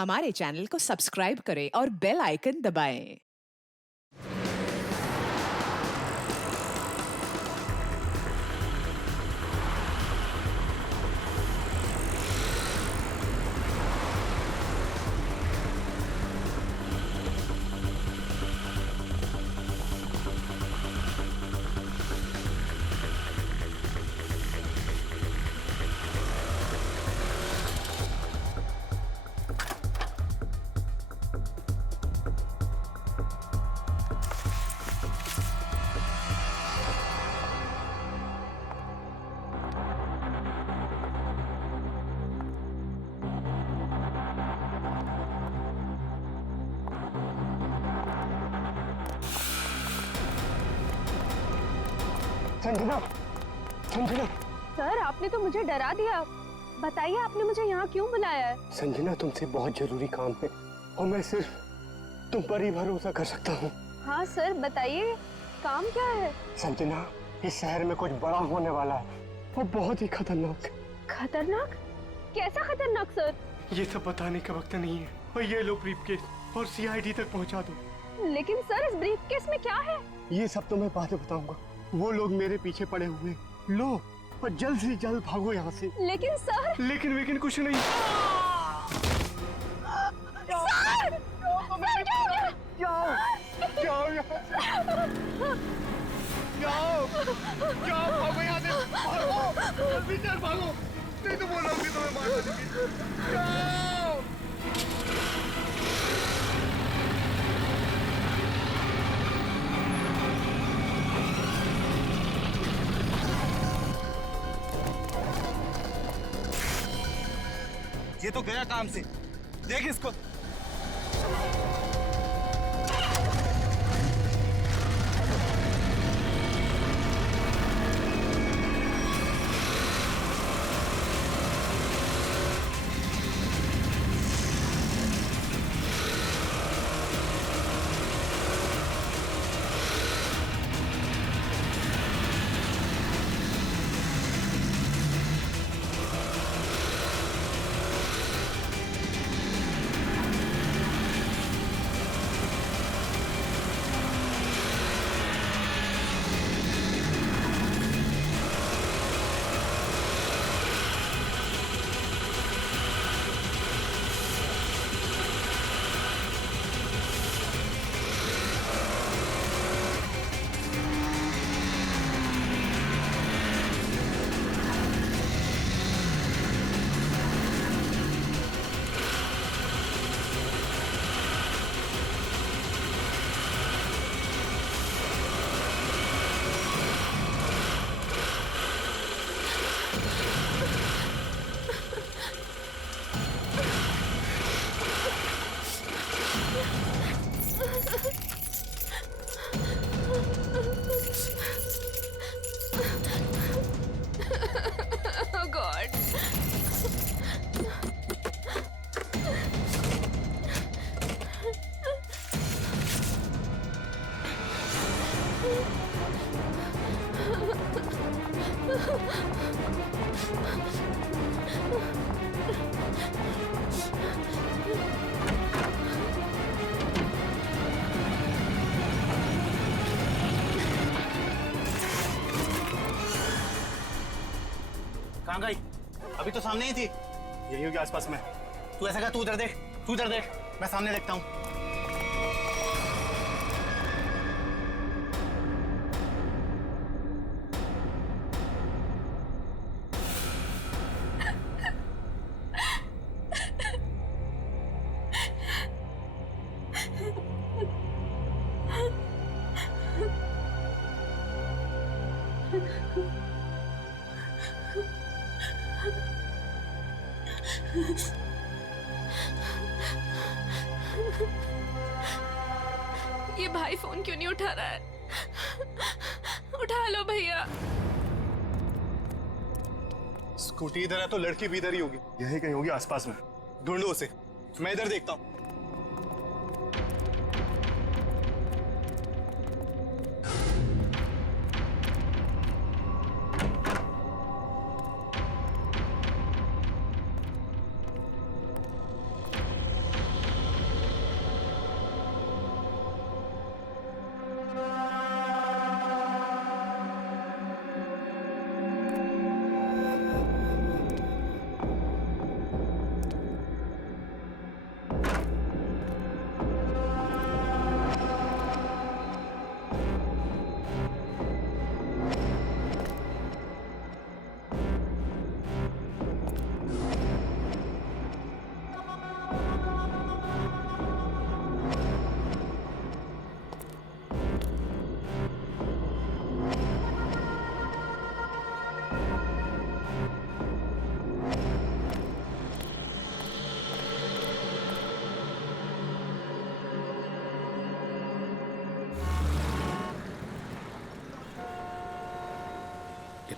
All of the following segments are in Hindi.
हमारे चैनल को सब्सक्राइब करें और बेल आइकन दबाएं। संजना, संजना। सर, आपने तो मुझे डरा दिया। बताइए, आपने मुझे यहाँ क्यों बुलाया है? संजना, तुमसे बहुत जरूरी काम है और मैं सिर्फ तुम पर ही भरोसा कर सकता हूँ। हाँ सर, बताइए, काम क्या है? संजना, इस शहर में कुछ बड़ा होने वाला है और बहुत ही खतरनाक। खतरनाक? कैसा खतरनाक सर? ये सब बताने का वक्त नहीं है और ये लो ब्रीफकेस और सीआईडी तक पहुँचा दो। लेकिन सर, इस ब्रीफकेस में क्या है? ये सब तो मैं बाद में बताऊंगा। वो लोग मेरे पीछे पड़े हुए। लो और जल्द से जल्द भागो यहाँ से। लेकिन सर। लेकिन कुछ नहीं। सर! जाओ, जाओ यहाँ से। जाओ, जाओ, भागो यहाँ से। भागो, जल्दी चल भागो। नहीं तो वो लोग भी तुम्हें मार देंगे। जाओ। ये तो गया काम से। देख इसको। Oh God! कहाँ गई? अभी तो सामने ही थी। यही होगी आसपास में। तू ऐसा कर, तू उधर देख, तू उधर देख, मैं सामने देखता हूँ। ये भाई फोन क्यों नहीं उठा रहा है? उठा लो भैया। स्कूटी इधर है तो लड़की भी इधर ही होगी। यही कहीं होगी आसपास में। ढूंढो उसे, मैं इधर देखता हूँ।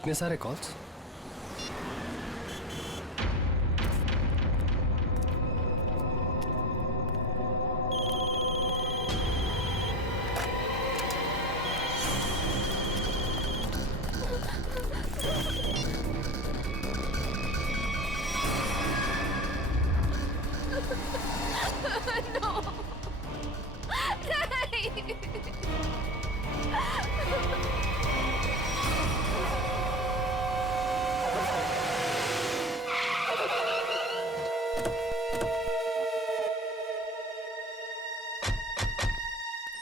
इतने सारे कॉल्स?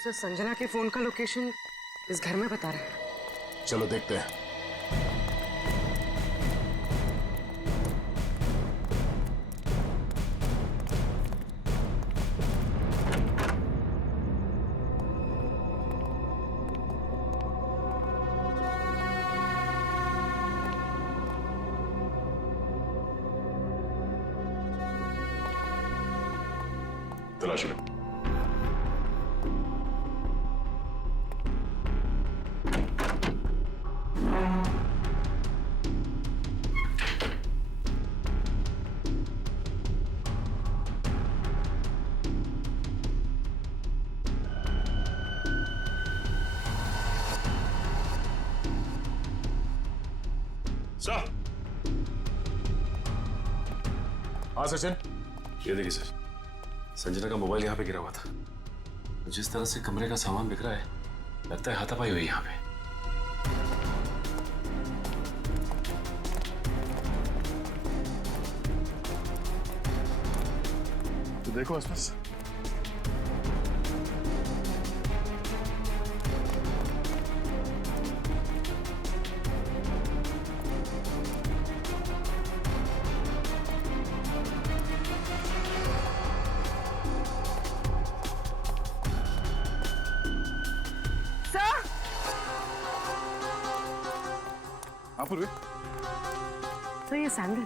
सर, संजना के फोन का लोकेशन इस घर में बता रहा है। चलो देखते हैं। तलाश लो। सर। हाँ सचिन। ये देखिए सर, संजना का मोबाइल यहाँ पे गिरा हुआ था। जिस तरह से कमरे का सामान बिखरा है, लगता है हाथापाई हुई यहाँ पे। तो देखो आसपास। हाँ पूर्वी। सर, ये सैंडल।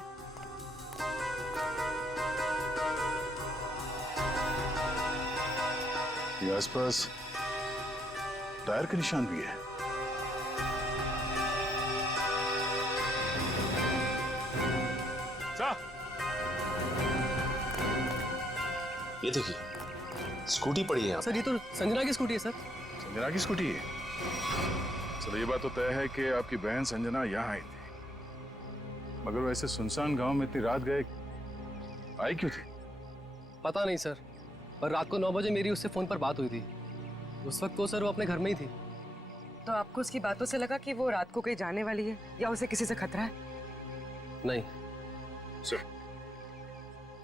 ये आसपास टायर के निशान भी है। ये देखिए, स्कूटी पड़ी है यहाँ। सर, ये तो संजना की स्कूटी है सर। संजना की स्कूटी है। चलो ये बात तो तय है कि आपकी बहन संजना यहाँ आई थी, मगर वैसे सुनसान गांव में इतनी रात गए आई क्यों थी? पता नहीं सर, पर रात को 9 बजे मेरी उससे फोन पर बात हुई थी। उस वक्त तो सर वो अपने घर में ही थी। तो आपको उसकी बातों से लगा कि वो रात को कहीं जाने वाली है या उसे किसी से खतरा है? नहीं सर,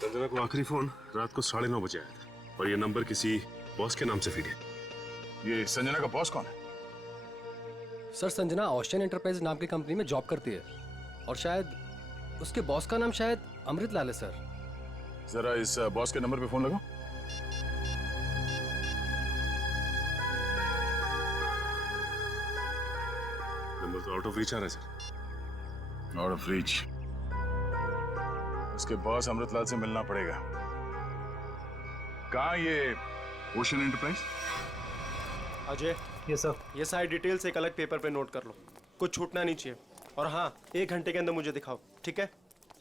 संजना को आखिरी फोन रात को 9:30 बजे आया था और ये नंबर किसी बॉस के नाम से फीड है। ये संजना का बॉस कौन है? सर, संजना ओशियन एंटरप्राइज नाम की कंपनी में जॉब करती है और शायद उसके बॉस का नाम शायद अमृत लाल है सर। जरा इस बॉस के नंबर पे फोन लगाओ। नंबर तो आउट ऑफ रीच आ रहा है सर। Out of reach. उसके बॉस अमृतलाल से मिलना पड़ेगा। कहाँ ये ओशन एंटरप्राइज? अजय, ये सर, ये सारी डिटेल्स एक अलग पेपर पे नोट कर लो, कुछ छूटना नहीं चाहिए। और हाँ, 1 घंटे के अंदर मुझे दिखाओ, ठीक है?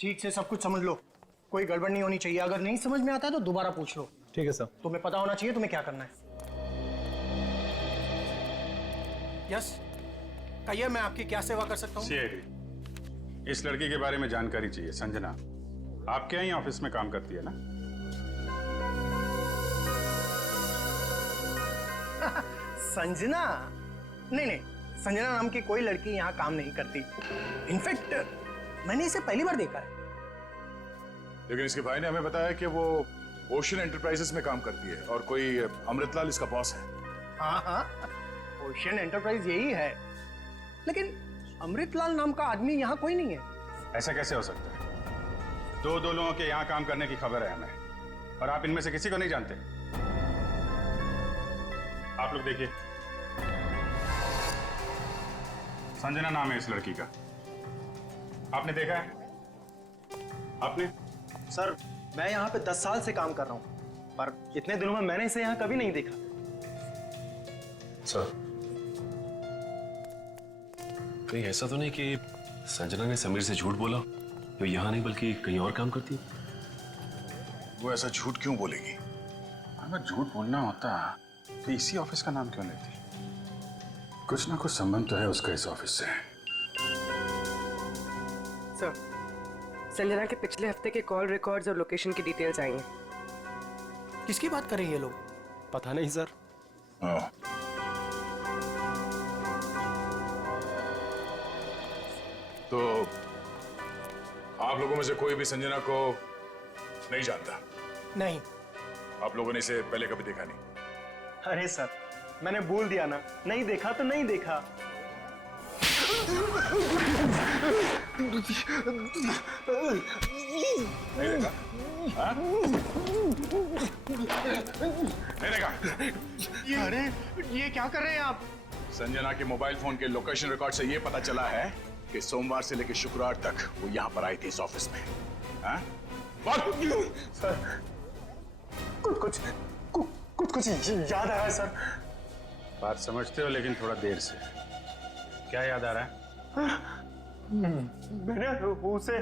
ठीक से सब कुछ समझ लो, कोई गड़बड़ नहीं होनी चाहिए। अगर नहीं समझ में आता है तो दोबारा पूछ लो। ठीक है सर। तुम्हें पता होना चाहिए तुम्हें क्या करना है। यस, कहिए, मैं आपकी क्या सेवा कर सकता हूँ? सीआईडी, इस लड़की के बारे में जानकारी चाहिए। संजना आपके यहाँ ऑफिस में काम करती है ना? संजना? नहीं नहीं, संजना नाम की कोई लड़की यहाँ काम नहीं करती। इनफैक्ट मैंने इसे पहली बार देखा है। लेकिन इसके भाई ने हमें बताया कि वो ओशन एंटरप्राइजेस में काम करती है और कोई अमृतलाल इसका बॉस है। हाँ हाँ, ओशियन एंटरप्राइज यही है, लेकिन अमृतलाल नाम का आदमी यहाँ कोई नहीं है। ऐसा कैसे हो सकता है? दो लोगों के यहाँ काम करने की खबर है हमें, और आप इनमें से किसी को नहीं जानते। आप लोग देखिए, संजना नाम है इस लड़की का। आपने देखा है? आपने? सर, मैं यहाँ पे 10 साल से काम कर रहा हूँ, पर इतने दिनों में मैंने इसे यहाँ कभी नहीं देखा। सर, कहीं ऐसा तो नहीं कि संजना ने समीर से झूठ बोला तो यहाँ नहीं बल्कि कहीं और काम करती है। वो ऐसा झूठ क्यों बोलेगी? अगर झूठ बोलना होता तो इसी ऑफिस का नाम क्यों लेती? कुछ ना कुछ संबंध तो है उसका इस ऑफिस से। सर, संजना के पिछले हफ्ते के कॉल रिकॉर्ड्स और लोकेशन की डिटेल्स आई हैं। किसकी बात कर रहे हैं ये लोग? पता नहीं सर। तो आप लोगों में से कोई भी संजना को नहीं जानता? नहीं। आप लोगों ने इसे पहले कभी देखा नहीं? अरे सर, मैंने बोल दिया ना, नहीं देखा तो नहीं देखा। नहीं देखा? हाँ? नहीं देखा? अरे ये क्या कर रहे हैं आप? संजना के मोबाइल फोन के लोकेशन रिकॉर्ड से ये पता चला है कि सोमवार से लेकर शुक्रवार तक वो यहाँ पर आई थी इस ऑफिस में। हाँ? सर, कुछ याद आ रहा है सर। बात समझते हो लेकिन थोड़ा देर से। क्या याद आ रहा है? मैंने उसे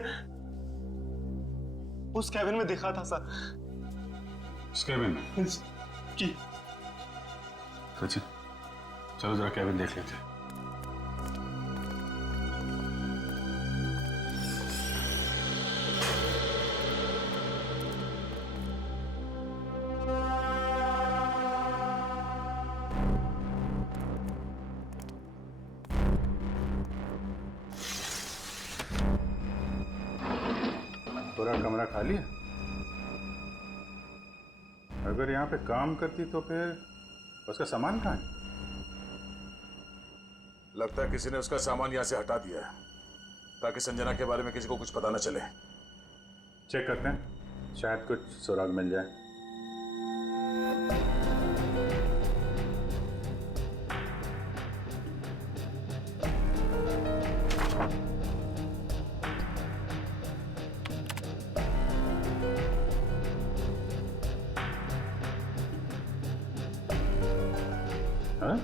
उस कैबिन में देखा था सर। उस कैबिन में? जी। सचिन, चलो जरा कैबिन देख लेते हैं। पूरा कमरा खाली है? अगर यहाँ पे काम करती तो फिर उसका सामान कहाँ है? लगता है किसी ने उसका सामान यहाँ से हटा दिया है ताकि संजना के बारे में किसी को कुछ पता न चले। चेक करते हैं, शायद कुछ सुराग मिल जाए। हाँ?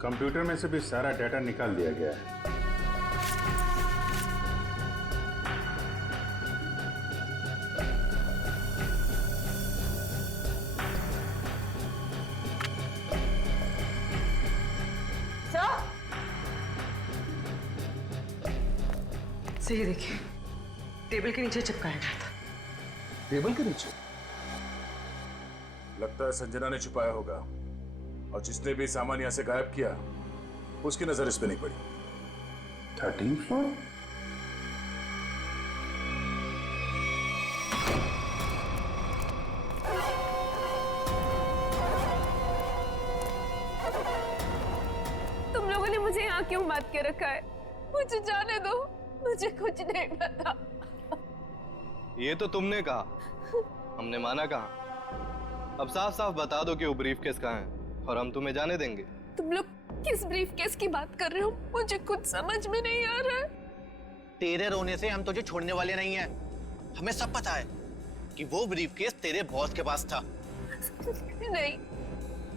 कंप्यूटर में से भी सारा डाटा निकाल दिया गया है। सही देखिए, टेबल के नीचे चिपकाया गया था। टेबल के नीचे? लगता है संजना ने छुपाया होगा और जिसने भी सामान यहां से गायब किया उसकी नजर इस पे नहीं पड़ी। 13th floor? तुम लोगों ने मुझे यहाँ क्यों बात के रखा है? मुझे जाने दो, मुझे कुछ नहीं पता। ये तो तुमने कहा, हमने माना कहा। अब साफ साफ बता दो कि वो ब्रीफ केस कहाँ है और हम तुम्हें जाने देंगे। तुम लोग किस ब्रीफ केस की बात कर रहे हो? मुझे कुछ समझ में नहीं आ रहा है। तेरे रोने से हम तुझे छोड़ने वाले नहीं हैं। हमें सब पता है कि वो ब्रीफ केस तेरे बॉस के पास था। नहीं,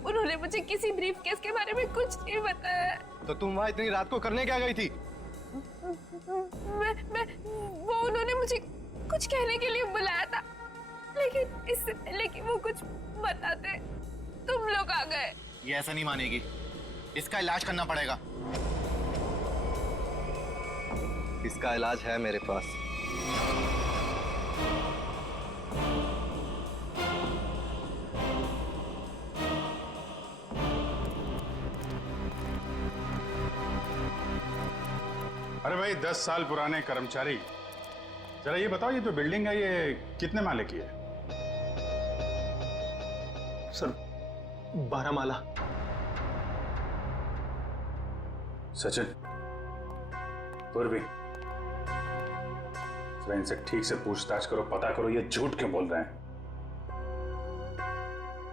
उन्होंने मुझे किसी ब्रीफ केस के बारे में कुछ नहीं बताया। तो तुम वहां इतनी रात को करने क्या गई थी? वो उन्होंने मुझे कुछ कहने के लिए बुलाया था, लेकिन इससे पहले कि वो कुछ बताते तुम लोग आ गए। ये ऐसा नहीं मानेगी, इसका इलाज करना पड़ेगा। इसका इलाज है मेरे पास। अरे भाई 10 साल पुराने कर्मचारी, जरा ये बताओ, ये जो बिल्डिंग है ये कितने माले की है? सर 12 माला। सचिन, पूर्वी, जरा इनसे ठीक से पूछताछ करो, पता करो ये झूठ क्यों बोल रहे हैं।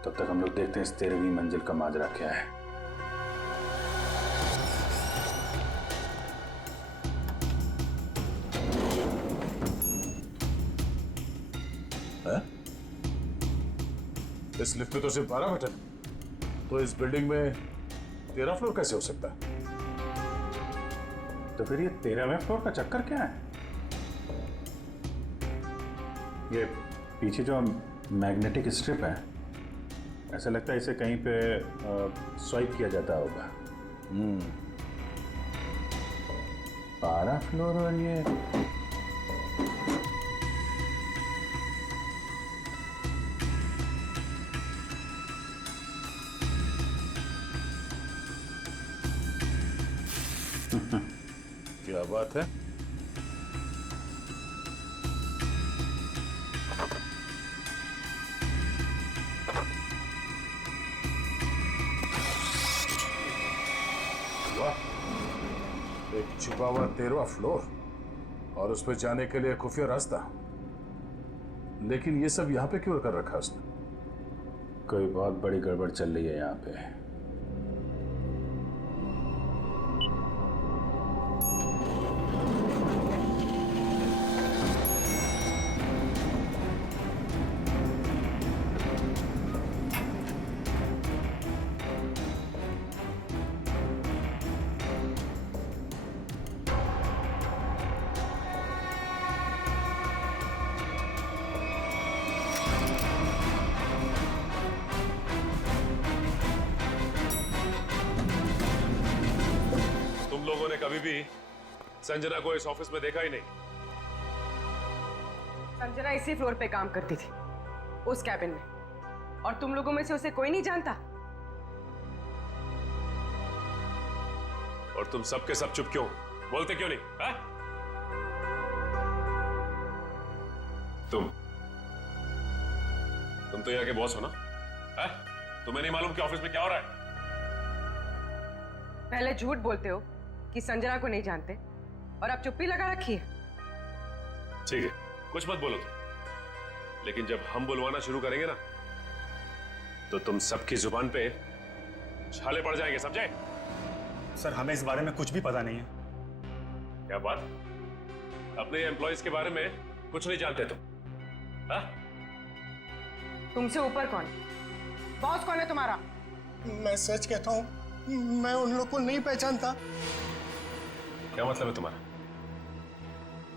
तब तक हम लोग देखते हैं इस 13वीं मंजिल का माजरा क्या है। इस लिफ्ट में तो सिर्फ 12 बटन, तो इस बिल्डिंग में 13 फ्लोर कैसे हो सकता है? तो फिर ये 13वें फ्लोर का चक्कर क्या है? ये पीछे जो मैग्नेटिक स्ट्रिप है, ऐसा लगता है इसे कहीं पे स्वाइप किया जाता होगा। 12 फ्लोर और ये क्या बात है? एक छुपा हुआ 13वां फ्लोर और उस पर जाने के लिए खुफिया रास्ता। लेकिन ये सब यहाँ पे क्यों कर रखा उसने? कोई बहुत बड़ी गड़बड़ चल रही है यहाँ पे। तुम लोगों ने कभी भी संजना को इस ऑफिस में देखा ही नहीं। संजना इसी फ्लोर पे काम करती थी, उस कैबिन में, और तुम लोगों में से उसे कोई नहीं जानता। और तुम सब के सब चुप क्यों? बोलते क्यों नहीं? हा? तुम तो यहाँ के बॉस हो ना? हा? तुम्हें नहीं मालूम कि ऑफिस में क्या हो रहा है? पहले झूठ बोलते हो कि संजना को नहीं जानते, और अब चुप्पी लगा रखी है। ठीक है, कुछ मत बोलो तुम। लेकिन जब हम बुलवाना शुरू करेंगे ना, तो तुम सबकी जुबान पे छाले पड़ जाएंगे, समझे? सर, हमें इस बारे में कुछ भी पता नहीं है। क्या बात? अपने एम्प्लॉइज के बारे में कुछ नहीं जानते तुम? हाँ? तुमसे ऊपर कौन? बॉस कौन है तुम्हारा? मैं सच कहता हूँ, मैं उन लोग को नहीं पहचानता। क्या मतलब है तुम्हारा?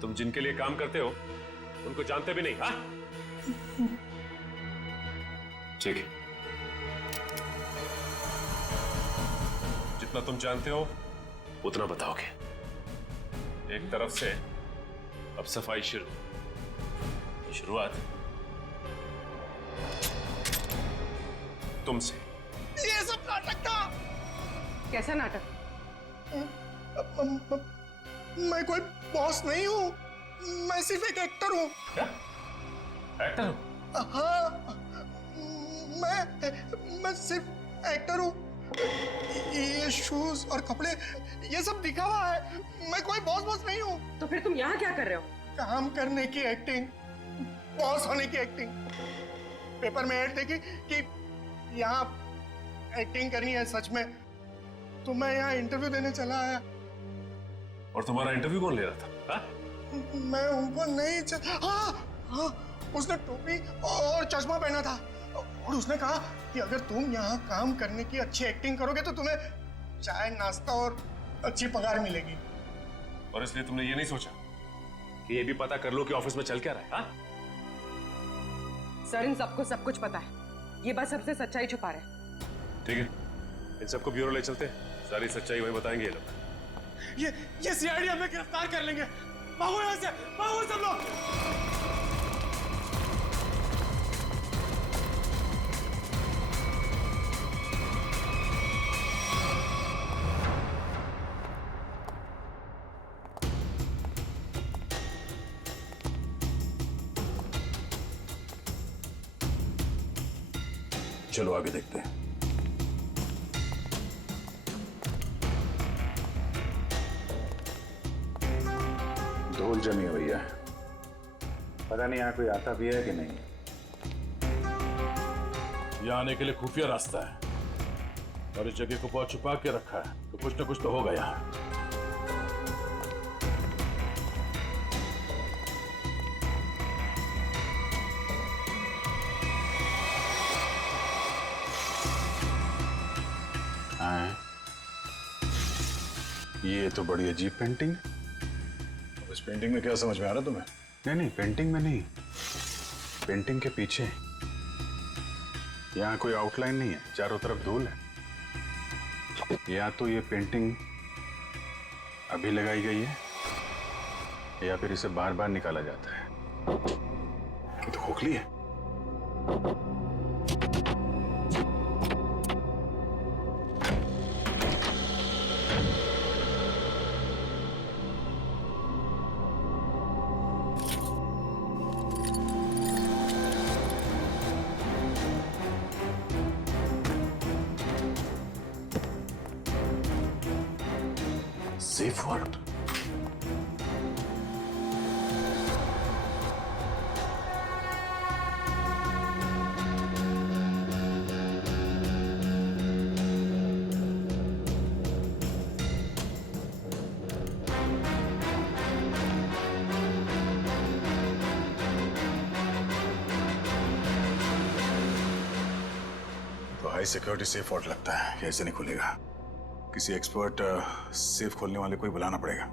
तुम जिनके लिए काम करते हो उनको जानते भी नहीं? हाँ? ठीक है, जितना तुम जानते हो उतना बताओगे। एक तरफ से अब सफाई शुरुआत तुमसे। ये सब नाटक था। कैसा नाटक? मैं कोई बॉस नहीं हूँ, मैं सिर्फ एक एक्टर हूँ। क्या? एक्टर हो? हाँ, मैं सिर्फ एक्टर हूँ। ये शूज और कपड़े, ये सब दिखा हुआ है। मैं कोई बॉस नहीं हूँ। तो फिर तुम यहाँ क्या कर रहे हो? काम करने की एक्टिंग, बॉस होने की एक्टिंग। पेपर में ऐड देखी कि यहाँ एक्टिंग करनी है सच में, तो मैं यहाँ इंटरव्यू देने चला आया। और तुम्हारा इंटरव्यू कौन ले रहा था? हा? मैं उनको नहीं हाँ, उसने टोपी और चश्मा पहना था, और उसने कहा कि अगर तुम यहाँ काम करने की अच्छी एक्टिंग करोगे तो तुम्हें चाय, नाश्ता और अच्छी पगार मिलेगी। और इसलिए तुमने ये नहीं सोचा कि ये भी पता कर लो कि ऑफिस में चल क्या रहा है? हा? सर, इन सबको सब कुछ पता है, ये बस सबसे सच्चाई छुपा रहे हैं। ठीक है, इन सबको ब्यूरो ले चलते हैं, सारी सच्चाई वही बताएंगे ये लोग। ये सीआईडी हमें गिरफ्तार कर लेंगे। भागो यहाँ से, भागो सब लोग। चलो आगे देखते हैं। धूल जमी हुई है, पता नहीं यहाँ कोई आता भी है कि नहीं। यहाँ आने के लिए खुफिया रास्ता है, और इस जगह को बहुत छुपा के रखा है, तो कुछ ना कुछ तो होगा यहाँ। ये तो बड़ी अजीब पेंटिंग है। अब इस पेंटिंग में क्या समझ में आ रहा तुम्हें? नहीं नहीं, पेंटिंग में नहीं, पेंटिंग के पीछे। यहाँ कोई आउटलाइन नहीं है, चारों तरफ धूल है। या तो ये पेंटिंग अभी लगाई गई है या फिर इसे बार बार निकाला जाता है। ये तो खोखली है। Safe word. तो हाई सिक्योरिटी सेफ वर्ड लगता है, ये ऐसे नहीं खुलेगा। किसी एक्सपर्ट सेफ खोलने वाले को ही बुलाना पड़ेगा।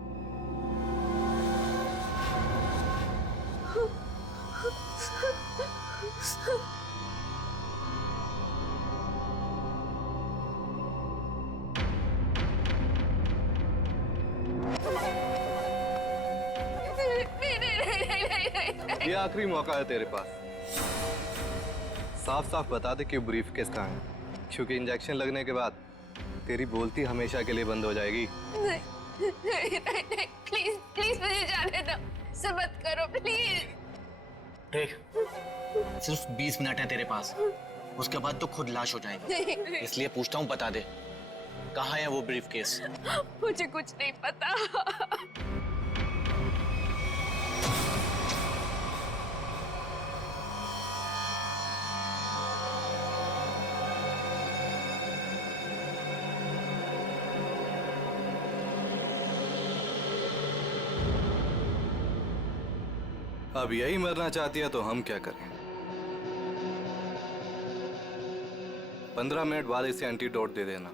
ये आखिरी मौका है तेरे पास। साफ साफ बता दे कि ब्रीफ केस कहाँ है, क्योंकि इंजेक्शन लगने के बाद तेरी बोलती हमेशा के लिए बंद हो जाएगी। नहीं, प्लीज प्लीज मुझे जाने दो, ऐसा मत करो प्लीज। देख, सिर्फ 20 मिनट है तेरे पास, उसके बाद तो खुद लाश हो जाएगी। इसलिए पूछता हूँ, बता दे कहाँ है वो ब्रीफ केस? मुझे कुछ नहीं पता। अब यही मरना चाहती है तो हम क्या करें? 15 मिनट बाद इसे एंटीडोट दे देना,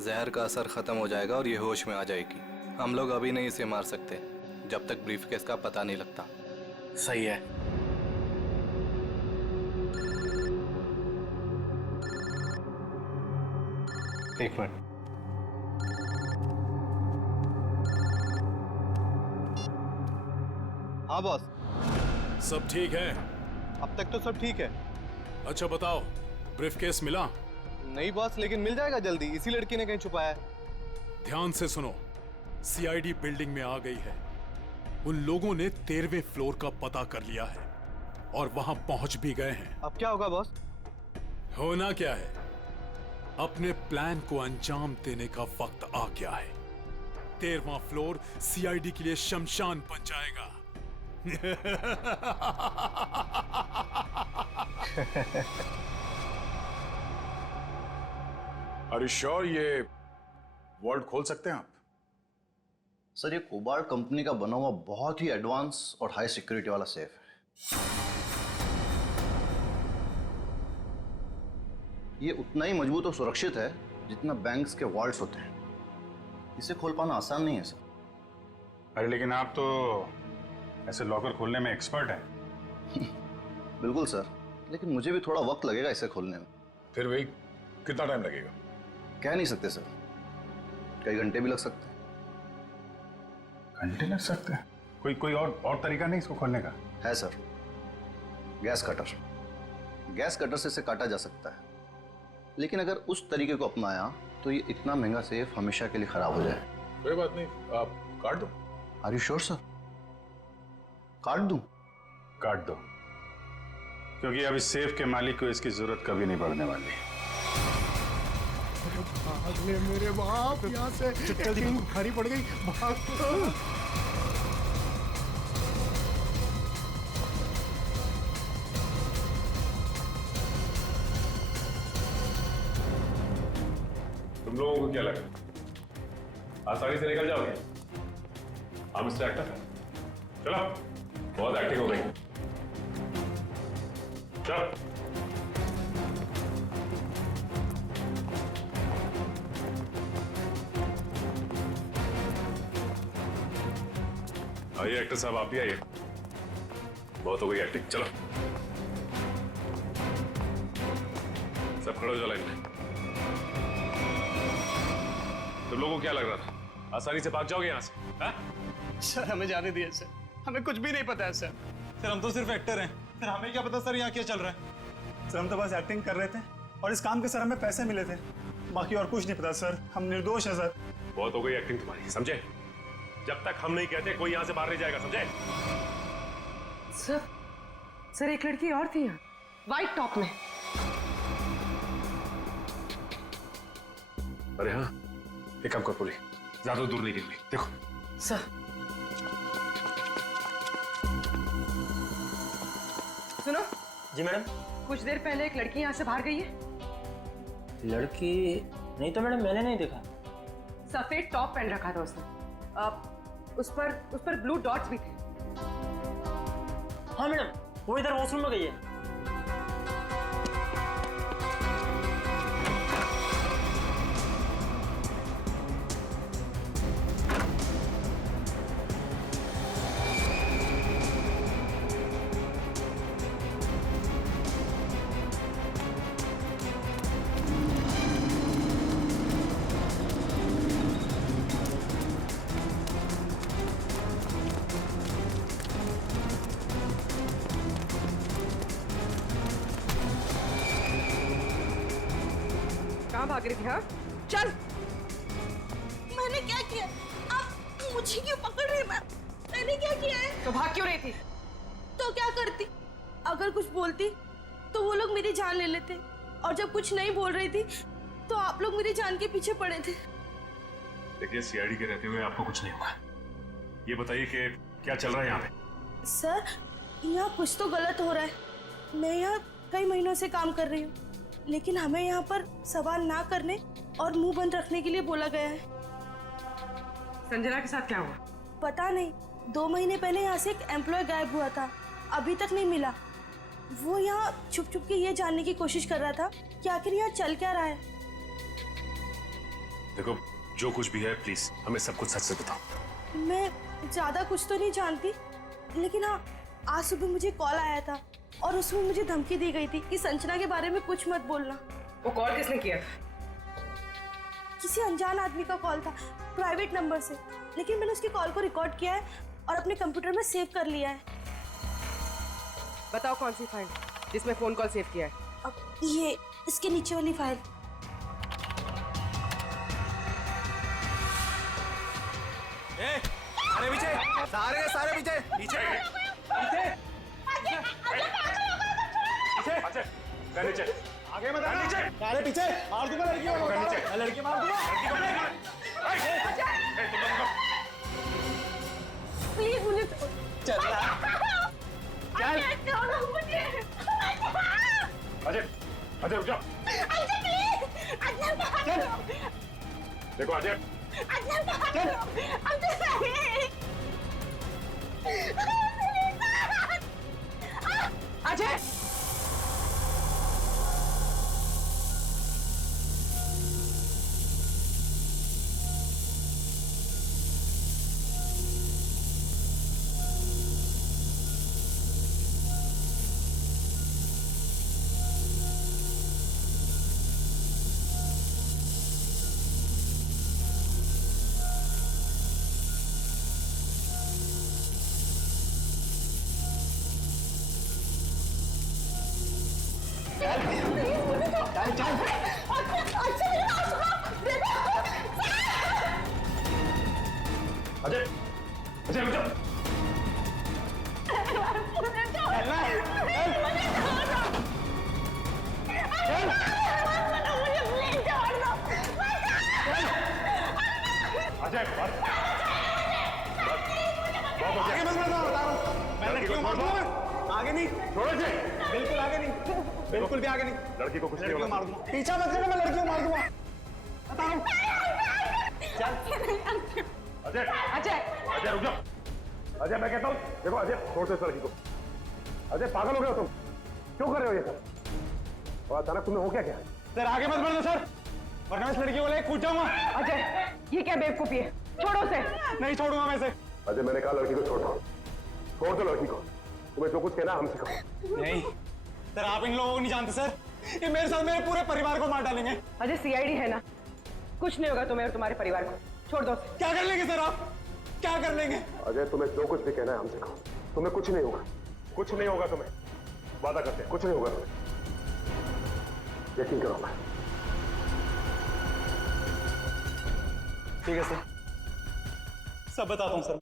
जहर का असर खत्म हो जाएगा और ये होश में आ जाएगी। हम लोग अभी नहीं इसे मार सकते जब तक ब्रीफकेस का पता नहीं लगता। सही है। एक मिनट। हाँ बॉस। सब ठीक है? अब तक तो सब ठीक है। अच्छा बताओ, ब्रीफकेस मिला? नहीं बॉस, लेकिन मिल जाएगा जल्दी। इसी लड़की ने कहीं छुपाया है। ध्यान से सुनो, सीआईडी बिल्डिंग में आ गई है। उन लोगों ने 13वें फ्लोर का पता कर लिया है और वहां पहुंच भी गए हैं। अब क्या होगा बॉस? होना क्या है, अपने प्लान को अंजाम देने का वक्त आ गया है। 13वां फ्लोर सीआईडी के लिए शमशान बन जाएगा। Are you sure ये वॉल्ट खोल सकते हैं आप? सर, ये कोबाल्ट कंपनी का बना हुआ बहुत ही एडवांस और हाई सिक्योरिटी वाला सेफ है। ये उतना ही मजबूत और सुरक्षित है जितना बैंक्स के वॉल्ट्स होते हैं। इसे खोल पाना आसान नहीं है सर। अरे लेकिन आप तो ऐसे लॉकर खोलने में एक्सपर्ट हैं। बिल्कुल सर, लेकिन मुझे भी थोड़ा वक्त लगेगा इसे खोलने में। फिर वही कितना टाइम लगेगा? कह नहीं सकते सर, कई घंटे भी लग सकते हैं। घंटे लग सकते हैं? कोई और तरीका नहीं इसको खोलने का? है sir, gas cutter. Gas cutter से इसे काटा जा सकता है, लेकिन अगर उस तरीके को अपनाया तो ये इतना महंगा सेफ हमेशा के लिए खराब हो जाए। कोई बात नहीं, आप काट दो। Are you sure sir? काट दूं? काट दो, क्योंकि अब इस सेफ के मालिक को इसकी जरूरत कभी नहीं पड़ने वाली। भाग ले मेरे बाप यहाँ से, जल्दी भारी पड़ गई, भाग। तुम लोगों को क्या लगा आसानी से निकल जाओगे? हम मिस्टर एक्टर, चलो, बहुत एक्टिंग हो गई। चलो। आइए एक्टर साहब, आप भी आइए। बहुत हो गई एक्टिंग, चलो सब खड़े हो जाओ लाइन में। तुम लोगों को क्या लग रहा था आसानी से भाग जाओगे यहाँ से? हा? सर हमें जाने दिए सर, हमें कुछ भी नहीं पता है सर। सर हम तो सिर्फ एक्टर हैं सर, हमें क्या पता सर यहाँ क्या चल रहा है। सर हम तो बस एक्टिंग कर रहे थे और इस काम के सर हमें पैसे मिले थे, बाकी और कुछ नहीं पता सर। हम निर्दोष हैं सर। बहुत हो गई एक्टिंग तुम्हारी, समझे? जब तक हम नहीं कहते कोई यहाँ से बाहर नहीं जाएगा, समझे? सर एक लड़की और थी यहाँ, व्हाइट टॉप में। अरे हाँ, एक काम कर बोली, ज्यादा दूर नहीं निकली, देखो। सर सुनो। जी मैडम। कुछ देर पहले एक लड़की यहाँ से बाहर गई है। लड़की नहीं तो मैडम, मैंने नहीं देखा। सफेद टॉप पहन रखा था उसने। उस पर ब्लू डॉट्स भी थे। हाँ मैडम, वो इधर वॉशरूम में गई है। कहाँ भाग रही थी? हाँ चल। मैंने क्या किया? आप मुझे क्यों पकड़ रहे हैं? मैंने क्या किया है? तो भाग क्यों रही थी? तो क्या करती? अगर कुछ बोलती तो वो लोग मेरी जान ले लेते, और जब कुछ नहीं बोल रही थी तो आप लोग मेरी जान के पीछे पड़े थे। देखिए सीआईडी के रहते हुए आपको कुछ नहीं होगा। ये बताइए कि क्या चल रहा है यहाँ पे? सर यहाँ कुछ तो गलत हो रहा है। मैं यहाँ कई महीनों से काम कर रही हूँ, लेकिन हमें यहाँ पर सवाल ना करने और मुंह बंद रखने के लिए बोला गया है। संजना के साथ क्या हुआ? पता नहीं, 2 महीने पहले यहाँ से एक एम्प्लॉय गायब हुआ था, अभी तक नहीं मिला। वो यहाँ छुप छुप के ये जानने की कोशिश कर रहा था कि आखिर यहाँ चल क्या रहा है। देखो जो कुछ भी है प्लीज हमें सब कुछ सच से बताओ। मैं ज्यादा कुछ तो नहीं जानती, लेकिन हाँ आज सुबह मुझे कॉल आया था और उसमें मुझे धमकी दी गई थी कि संजना के बारे में कुछ मत बोलना। वो कॉल किसने किया? किसी अनजान आदमी का कॉल था, प्राइवेट नंबर से, लेकिन मैंने उसकी कॉल को रिकॉर्ड किया है और अपने कंप्यूटर में सेव कर लिया है। बताओ कौन सी फाइल जिसमें फोन कॉल सेव किया है? अब ये इसके नीचे वाली फाइल। सारे पीछे, सारे पीछे पीछे अच्छा नीचे आगे मत आना। सारे पीछे मार दूंगा लड़की को। लड़की मार दूंगा। प्लीज मुझे चल अजय अजय रुक जाओ। देखो अजय अजय अजय अजय रुक जाओ। अजय आगे मत बढ़ो, बता रहा हूँ मैं। लड़की को मार दूंगा। आगे नहीं, छोड़ो जी, बिल्कुल आगे नहीं, बिल्कुल भी आगे नहीं। लड़की को कुछ नहीं लड़की को होगा। मार दूंगा। पीछा मत करना, मैं लड़की को मार दूंगा, बता रहा हूँ। अजय अजय अजय रुक जाओ। अजय मैं कहता हूँ देखो अजय छोड़ दो इस लड़की को। अजय पागल हो गए हो तुम, क्यों कर रहे हो ये सब? और अचानक तुम्हें हो क्या है? सर आगे मत बढ़ो सर, वरना इस लड़की को लेकर कूद जाऊंगा। अजय ये क्या बेवकूफी है? छोड़ो उसे। नहीं छोड़ूंगा मैं इसे। अजय मैंने कहा लड़की को छोड़ दो, छोड़ दो लड़की को। तुम्हें जो कुछ कहना हमसे कहो। नहीं सर, आप इन लोगों को नहीं जानते सर, ये मेरे साथ मेरे पूरे परिवार को मार डालेंगे। अजय सीआईडी है ना, कुछ नहीं होगा तुम्हें और तुम्हारे परिवार को, छोड़ दो। क्या कर लेंगे सर आप, क्या कर लेंगे? अजय तुम्हें जो कुछ भी कहना है हमसे कहो, तुम्हें कुछ नहीं होगा, कुछ नहीं होगा तुम्हें, वादा करते हैं कुछ नहीं होगा तुम्हें, यकीन करो। मैं ठीक है सर, सब बताता हूँ सर।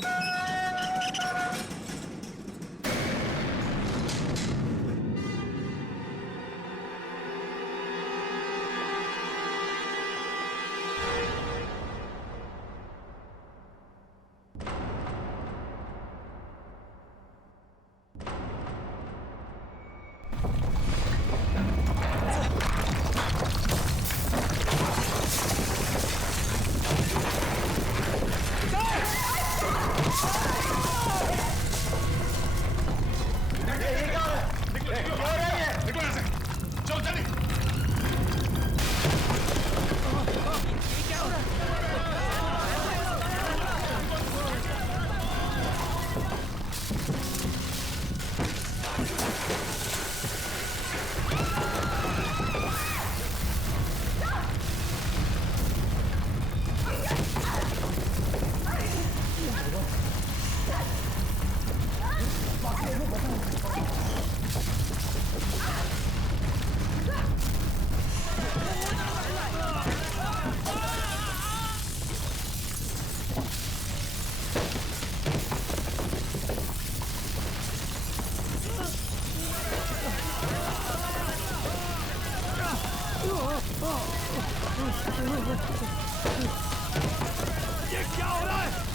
ये क्या हो रहा है?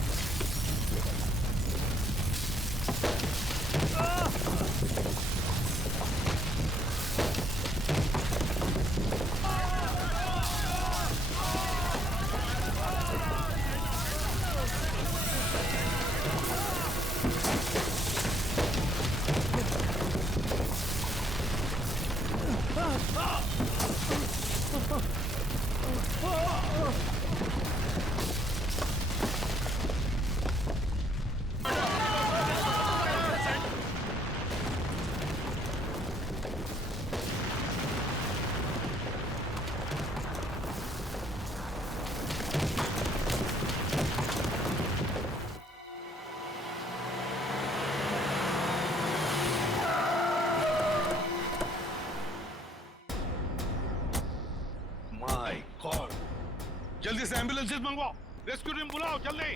जल्दी से एम्बुलेंसेस मंगवाओ, रेस्क्यू टीम बुलाओ जल्दी।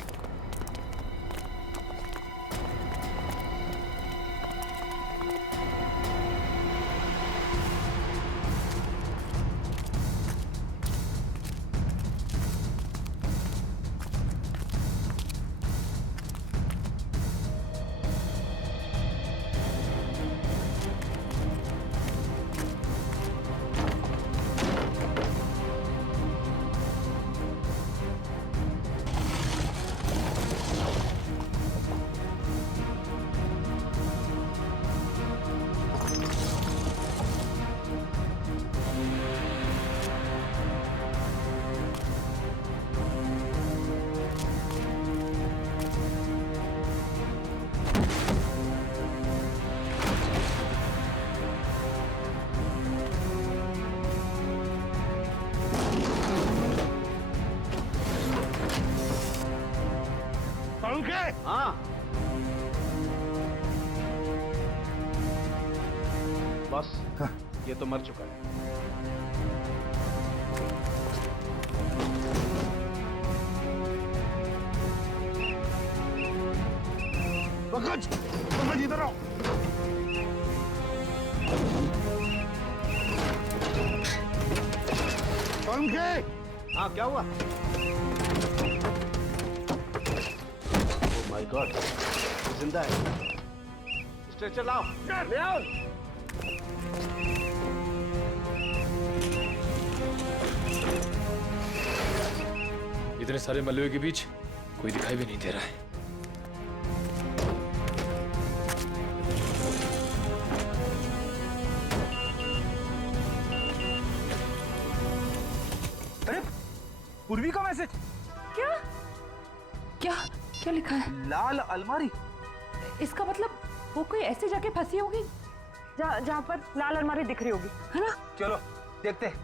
हाँ बस ये तो मर चुका है। पंकज, पंकज इधर आओ। पंकज, हाँ क्या हुआ? माय गॉड, जिंदा है। स्ट्रेचर लाओ, ले आओ। इतने सारे मलबे के बीच कोई दिखाई भी नहीं दे रहा है। अरे पूर्वी का मैसेज। क्या क्या क्या लिखा है? लाल अलमारी। इसका मतलब वो कोई ऐसी जगह फंसी होगी जहाँ पर लाल अलमारी दिख रही होगी, है ना? चलो देखते हैं।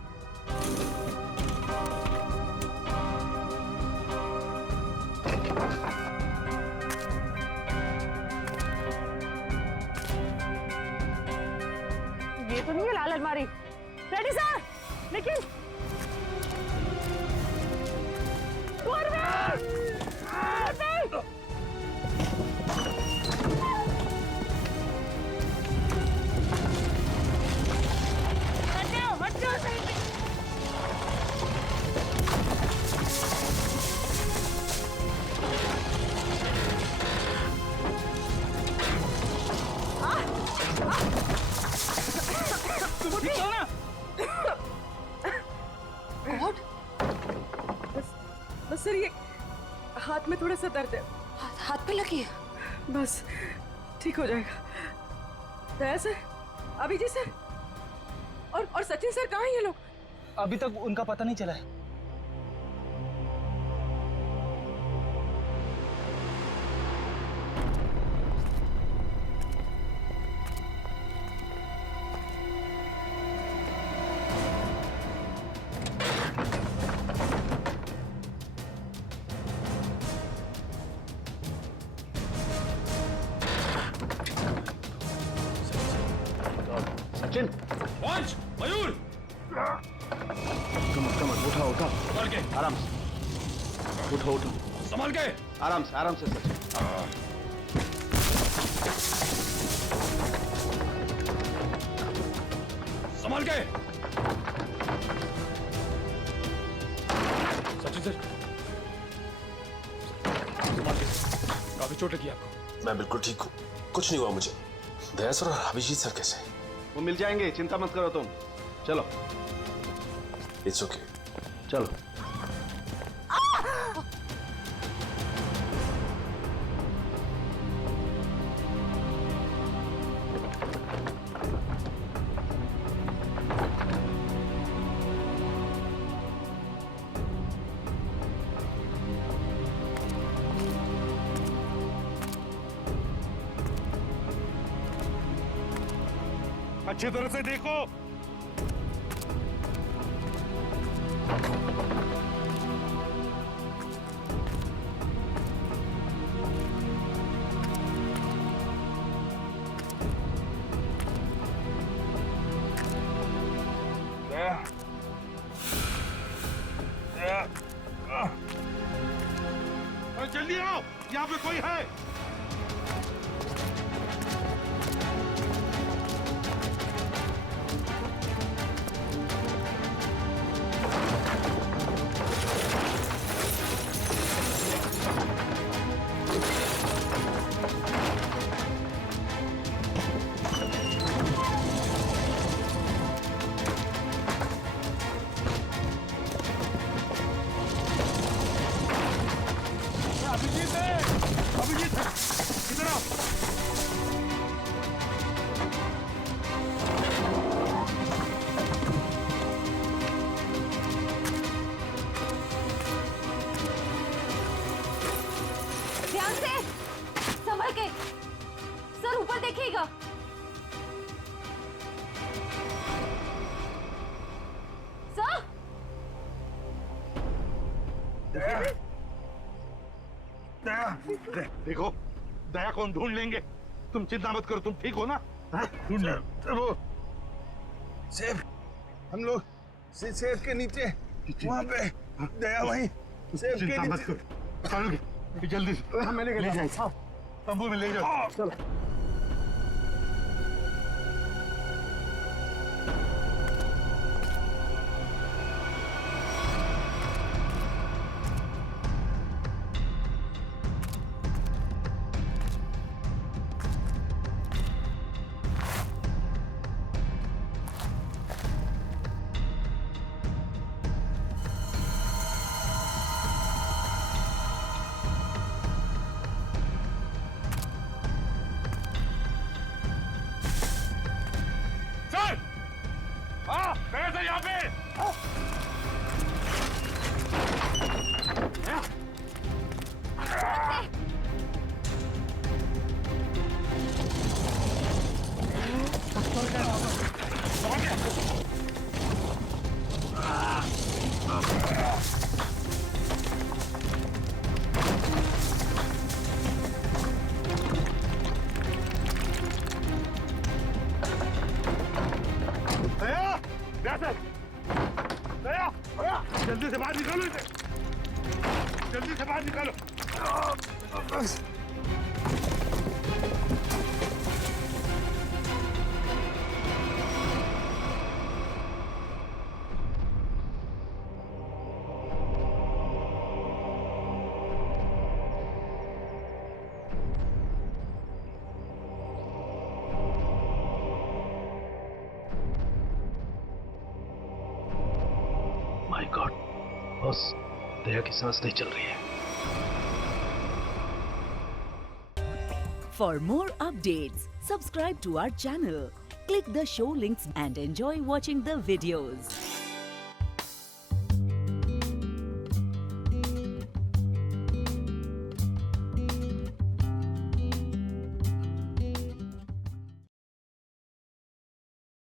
ये तो नहीं है लाल अलमारी। रेडी सर, लेकिन गॉड, बस सर ये हाथ में थोड़ा सा दर्द है, हाथ पे लगी है। बस ठीक हो जाएगा। दया सर, अभिजीत सर और सचिन सर कहाँ हैं ये लोग? अभी तक उनका पता नहीं चला है। सचिन, पहुंच मयूर। कमर उठा उठा, संभाल के, आराम से उठो उठो, संभाल के। आराम से सचिन। संभाल के। सचिन सर, संभाल के, काफी चोट लगी आपको। मैं बिल्कुल ठीक हूँ, कुछ नहीं हुआ मुझे। दया सर और अभिजीत सर कैसे? वो मिल जाएंगे, चिंता मत करो तुम। चलो, इट्स ओके। चलो। अच्छी तरह से देखो। जल्दी आओ, यहाँ पे कोई है। अभिजीत इधर आओ। ध्यान से, संभल के। सर ऊपर देखिएगा। सर, देखो, दया को हम ढूंढ लेंगे, तुम चिंता मत करो। तुम ठीक हो ना? ढूंढ वो सेब, हम लोग सेब के नीचे वहाँ पे दया वहीं सेब के नीचे। मत करो, चलो जल्दी से मैंने ले जाओ, तंबू में ले जाओ। चलो यहाँ पे। दया, जल्दी से बाहर निकालो इसे, जल्दी से बाहर निकालो। माय गॉड बस दया की सांस नहीं चल रही है। For more updates, subscribe to our channel, click the show links and enjoy watching the videos.